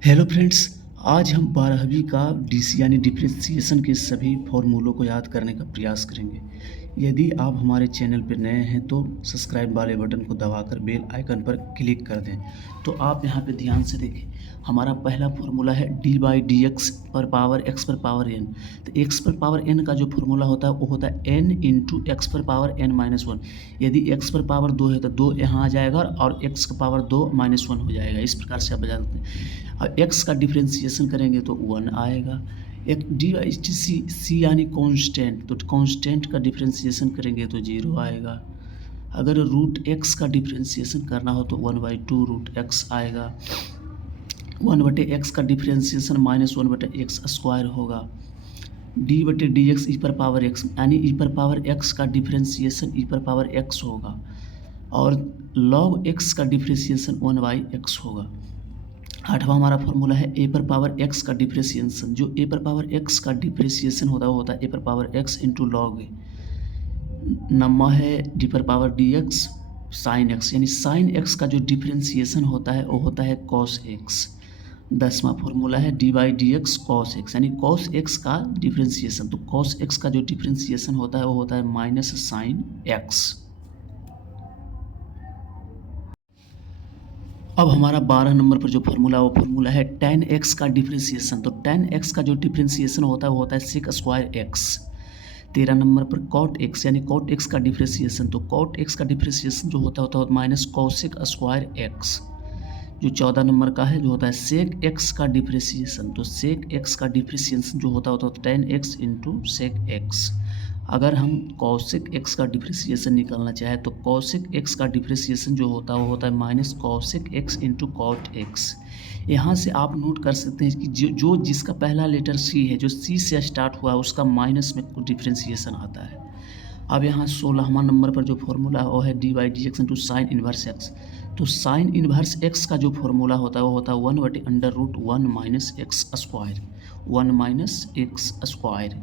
Hello friends. आज हम 12वीं का डीसी यानी डिफरेंशिएशन के सभी फॉर्मूलों को याद करने का प्रयास करेंगे। यदि आप हमारे चैनल पर नए हैं तो सब्सक्राइब वाले बटन को दबाकर बेल आइकन पर क्लिक कर दें। तो आप यहाँ पे ध्यान से देखें, हमारा पहला फॉर्मूला है डी बाई डी एक्स पर पावर एक्स पर पावर एन। तो एक्स पर पावर एन का जो फॉर्मूला होता है वो होता है एन इंटू एक्स पर पावर एन माइनस वन। यदि एक्स पर पावर 2 है तो 2 यहाँ आ जाएगा और एक्स का पावर 2 माइनस वन हो जाएगा। इस प्रकार से आप बता सकते हैं। और एक्स का डिफ्रेंसिएशन करेंगे तो 1 आएगा। एक डी सी सी यानी कांस्टेंट, तो कांस्टेंट का डिफ्रेंसिएशन करेंगे तो 0 आएगा। अगर रूट एक्स का डिफ्रेंसिएशन करना हो तो 1/2 रूट एक्स आएगा। 1/x का डिफ्रेंसिएशन -1/x स्क्वायर होगा। d/dx ई पर पावर x यानी ई पर पावर x का डिफ्रेंसिएशन ई पर पावर x होगा और log x का डिफ्रेंसिएशन 1/x होगा। आठवां हमारा फॉर्मूला है ए पर पावर x का डिफ्रेंसिएशन। जो ए पर पावर x का डिफ्रेंसिएशन होता है वो होता है ए पर पावर x इंटू लॉग ए। नम्मा है डी पर पावर dx साइन x, यानी साइन x का जो डिफ्रेंसिएशन होता है वो होता है cos x। 10वां फॉर्मूला है d by d x cos x, यानी कॉस एक्स का डिफ्रेंसिएशन। तो कॉस एक्स का जो डिफ्रेंसिएशन होता है वो होता है माइनस साइन एक्स। अब हमारा 12 नंबर पर जो फॉर्मूला है वो फॉर्मूला है tan x का डिफ्रेंसिएशन। तो tan x का जो डिफ्रेंसिएशन होता है वो होता है सेक स्क्वायर एक्स। 13 नंबर पर cot x यानी cot x का डिफ्रेंसिएशन। तो cot x का डिफ्रेंसिएशन जो होता है माइनस कॉसेक स्क्वायर एक्स। जो 14 नंबर का है जो होता है सेक एक्स का डिफ्रेंसिएशन। तो सेक एक्स का डिफ्रेंसिएशन जो होता है tan x into sec x. अगर हम कॉसेक एक्स का डिफ्रेंसिएशन निकालना चाहे तो कॉसेक एक्स का डिफ्रेंसिएशन जो होता है वो होता है minus cosec x into cot x. यहाँ से आप नोट कर सकते हैं कि जो जिसका पहला लेटर सी है, जो सी से स्टार्ट हुआ है उसका माइनस में डिफ्रेंसिएशन आता है। अब यहाँ 16वां नंबर पर जो फॉर्मूला है वो है d by d x into sine inverse x. तो साइन इन्वर्स एक्स का जो फॉर्मूला होता है वो होता है 1/√1 minus x square, 1 minus x square.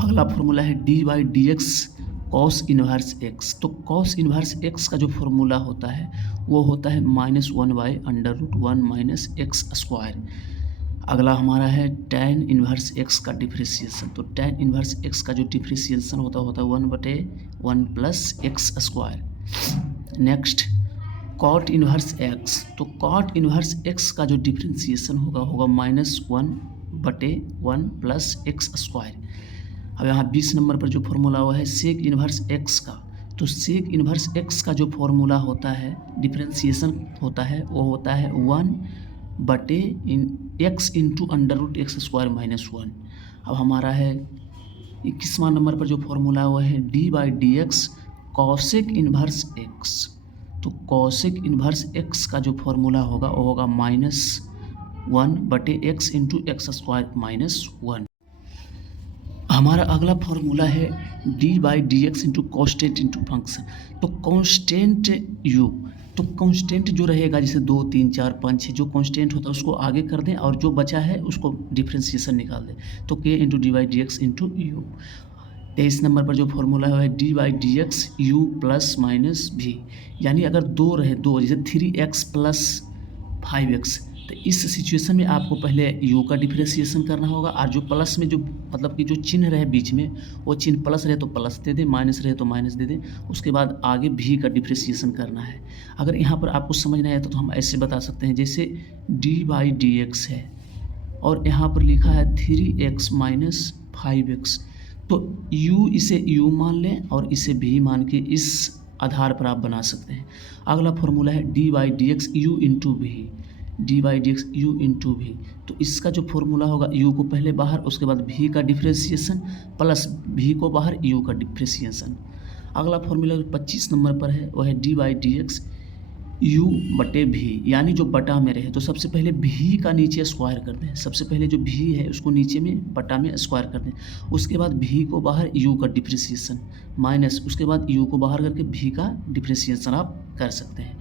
अगला फॉर्मूला है d by d x cos inverse x. तो कॉस इन्वर्स एक्स का जो फॉर्मूला होता है वो होता है -1/√1 माइनस एक्स स्क्वायर। अगला हमारा है tan इन्वर्स एक्स का डिफ्रेंसिएशन। तो tan इन्वर्स एक्स का जो डिफ्रेंसिएशन होता है 1/1 plus x square. Next cot inverse x. तो कॉट इन्वर्स एक्स का जो डिफ्रेंसिएशन होगा -1/1 प्लस एक्स स्क्वायर। अब यहाँ 20 नंबर पर जो फॉर्मूला हुआ है सेक इन्वर्स एक्स का। तो सेक इन्वर्स एक्स का जो फॉर्मूला होता है डिफ्रेंसिएशन होता है वो होता है 1/x into √x square minus 1। अब हमारा है 21वां नंबर पर जो फॉर्मूला हुआ है d by d x cosec inverse x. तो कॉसेक इन्वर्स एक्स का जो फॉर्मूला होगा वो होगा -1/x into x square minus 1। हमारा अगला फॉर्मूला है d by d x into constant into function. तो कॉन्स्टेंट यू, तो कॉन्स्टेंट जो रहेगा जैसे 2 3 4 5 6 जो कॉन्स्टेंट होता है उसको आगे कर दें और जो बचा है उसको डिफ्रेंसिएशन निकाल दें। तो के into D by d x into you. 23 number पर जो फॉर्मूला है d by d x you plus minus भी, यानी अगर 2 रहे 2 जैसे 3x प्लस 5x। तो इस सिचुएशन में आपको पहले u का डिफ्रेंसिएशन करना होगा और जो प्लस में जो मतलब कि जो चिन्ह रहे बीच में वो चिन्ह प्लस रहे तो प्लस दे दें, माइनस रहे तो माइनस दे दें। उसके बाद आगे v का डिफ्रेंसिएशन करना है। अगर यहाँ पर आपको समझ नहीं आया तो हम ऐसे बता सकते हैं जैसे d बाई डी एक्स है और यहाँ पर लिखा है 3x माइनस 5x। तो u इसे u मान लें और इसे v मान के इस आधार पर आप बना सकते हैं। अगला फॉर्मूला है d by d x u into v, d by d x u into v. तो इसका जो फॉर्मूला होगा यू को पहले बाहर, उसके बाद भी का डिफ्रेंसिएशन प्लस भी को बाहर यू का डिफ्रेंसिएशन। अगला फॉर्मूला 25 नंबर पर है वह है d by d x you बटे भी, यानी जो बटा में रहे। तो सबसे पहले भी का नीचे स्क्वायर कर दें, सबसे पहले जो भी है उसको नीचे में बटा में स्क्वायर कर दें। उसके बाद भी को बाहर यू का डिफ्रेंसिएशन माइनस, उसके बाद यू को बाहर करके भी का डिफ्रेंसिएशन आप कर सकते हैं।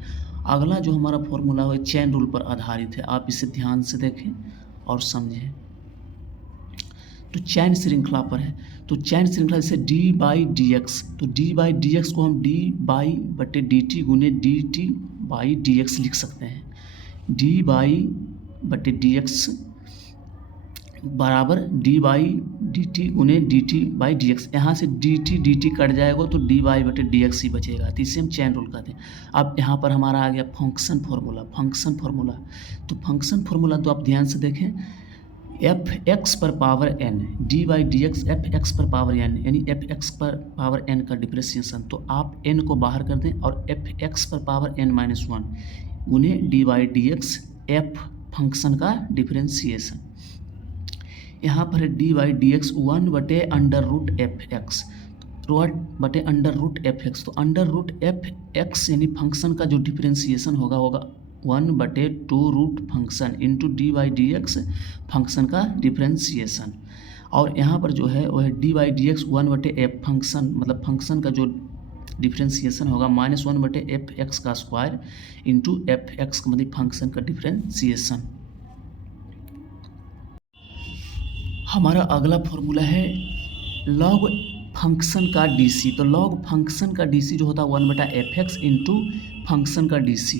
अगला जो हमारा फॉर्मूला है चेन रूल पर आधारित है, आप इसे ध्यान से देखें और समझें। तो चैन श्रृंखला पर है। तो चैन श्रृंखला जैसे डी बाई डी एक्स, तो डी बाई डी एक्स को हम डी बाई बटे डी टी गुने D T by d x लिख सकते हैं। डी बाई बटे डी एक्स बराबर डी बाई डी टी गुने D T by d x. यहाँ से डी टी कट जाएगा तो डी बाई बटे डी एक्स ही बचेगा, तो इसे हम चैन रूल कहते हैं। अब यहाँ पर हमारा आ गया फंक्शन फार्मूला। तो फंक्शन फार्मूला तो आप ध्यान से देखें, एफ एक्स पर power n d by d x f x पर पावर एन, यानी एफ एक्स पर पावर एन का डिप्रेशिएशन। तो आप एन को बाहर कर दें और एफ एक्स पर पावर एन माइनस वन गुने d by d x f function का डिफ्रेंसिएशन। यहाँ पर है d by d x 1/√f(x) √f(x). तो √f(x) यानी फंक्शन का जो डिफ्रेंसिएशन होगा 1/2 function into D by d x function का डिफ्रेंसिएशन। और यहाँ पर जो है वह D by d x 1/f function, मतलब फंक्शन का जो डिफ्रेंसिएशन होगा -1/f(x) का स्क्वायर इंटू f(x) का मतलब फंक्शन का डिफ्रेंसिएशन। हमारा अगला फॉर्मूला है लॉग फंक्शन का डीसी। तो लॉग फंक्शन का डीसी जो होता है 1/f(x) इंटू फंक्शन का डीसी,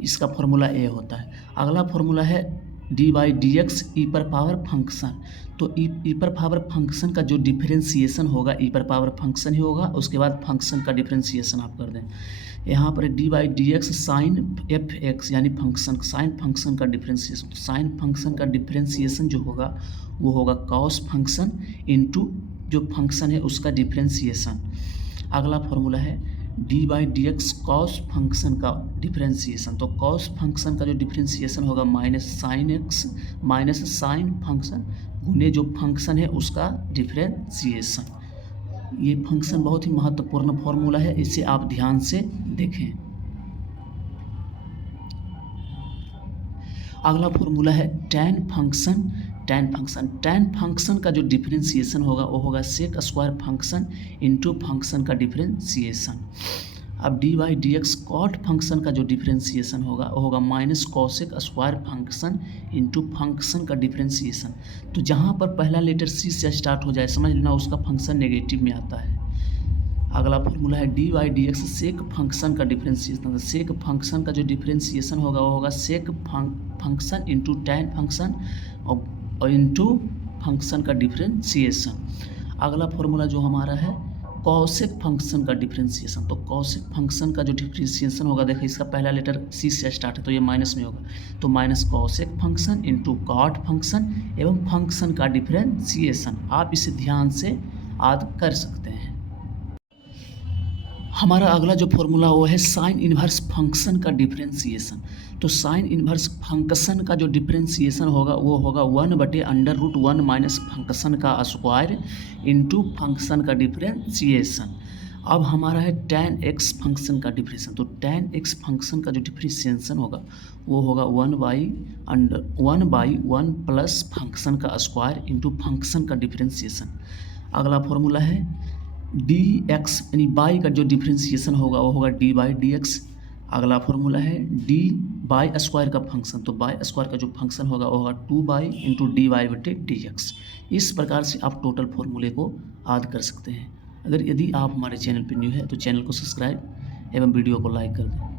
इसका फॉर्मूला ए होता है। अगला फॉर्मूला है डी बाई डी एक्स ई पर पावर फंक्शन। तो ई पर पावर फंक्शन का जो डिफ्रेंसिएशन होगा ई पर पावर फंक्शन ही होगा, उसके बाद फंक्शन का डिफ्रेंसिएशन आप कर दें। यहाँ पर d by d x sine f x यानी फंक्शन साइन फंक्शन का डिफ्रेंसिएशन। तो साइन फंक्शन का डिफ्रेंसिएशन जो होगा वो होगा कॉस फंक्शन इंटू जो फंक्शन है उसका डिफ्रेंसिएशन। अगला फॉर्मूला है d by d x cos function का डिफ्रेंसिएशन। तो कॉस फंक्शन का जो डिफ्रेंसिएशन होगा माइनस साइन फंक्शन गुने जो फंक्शन है उसका डिफ्रेंसिएशन। ये फंक्शन बहुत ही महत्वपूर्ण फॉर्मूला है, इसे आप ध्यान से देखें। अगला फॉर्मूला है टैन फंक्शन का जो डिफ्रेंसिएशन होगा वो होगा sec square function into function का डिफ्रेंसिएशन। अब d by d x cot function का जो डिफ्रेंसिएशन होगा वो होगा minus cosec square function into function का डिफ्रेंसिएशन। तो जहाँ पर पहला लेटर सी से स्टार्ट हो जाए समझ लेना उसका फंक्शन नेगेटिव में आता है। अगला फॉर्मूला है d by d x sec function का डिफ्रेंसिएशन। सेक फंक्शन का जो डिफ्रेंसिएशन होगा वो होगा sec function into tan function और इंटू फंक्शन का डिफ्रेंसिएशन। अगला फॉर्मूला जो हमारा है कॉसेक फंक्शन का डिफ्रेंसिएशन। तो कॉसेक फंक्शन का जो डिफ्रेंसिएशन होगा, देखिए इसका पहला लेटर सी से स्टार्ट है तो ये माइनस में होगा, तो minus cosec function into cot function एवं फंक्शन का डिफ्रेंसिएशन। आप इसे ध्यान से याद कर सकते हैं। हमारा अगला जो फॉर्मूला वो है साइन इन्वर्स फंक्शन का डिफ्रेंसिएशन। तो साइन इन्वर्स फंक्शन का जो डिफ्रेंसिएशन होगा वो होगा 1/√1 माइनस फंक्शन का स्क्वायर इंटू फंक्शन का डिफ्रेंसिएशन। अब हमारा है tan x फंक्शन का डिफ्रेंसिएशन। तो tan x फंक्शन का जो डिफ्रेंसिएशन होगा वो होगा 1/1 प्लस फंक्शन का स्क्वायर इंटू फंक्शन का डिफ्रेंसिएशन। अगला फॉर्मूला है डी एक्स यानी बाई का जो डिफ्रेंसिएशन होगा वो होगा डी बाई डी एक्स। अगला फॉर्मूला है डी बाई स्क्वायर का फंक्शन। तो बाई स्क्वायर का जो फंक्शन होगा वो होगा 2 इंटू डी वाई बटे डी एक्स। इस प्रकार से आप टोटल फॉर्मूले को याद कर सकते हैं। अगर यदि आप हमारे चैनल पर न्यू है तो चैनल को सब्सक्राइब एवं वीडियो को लाइक कर दें।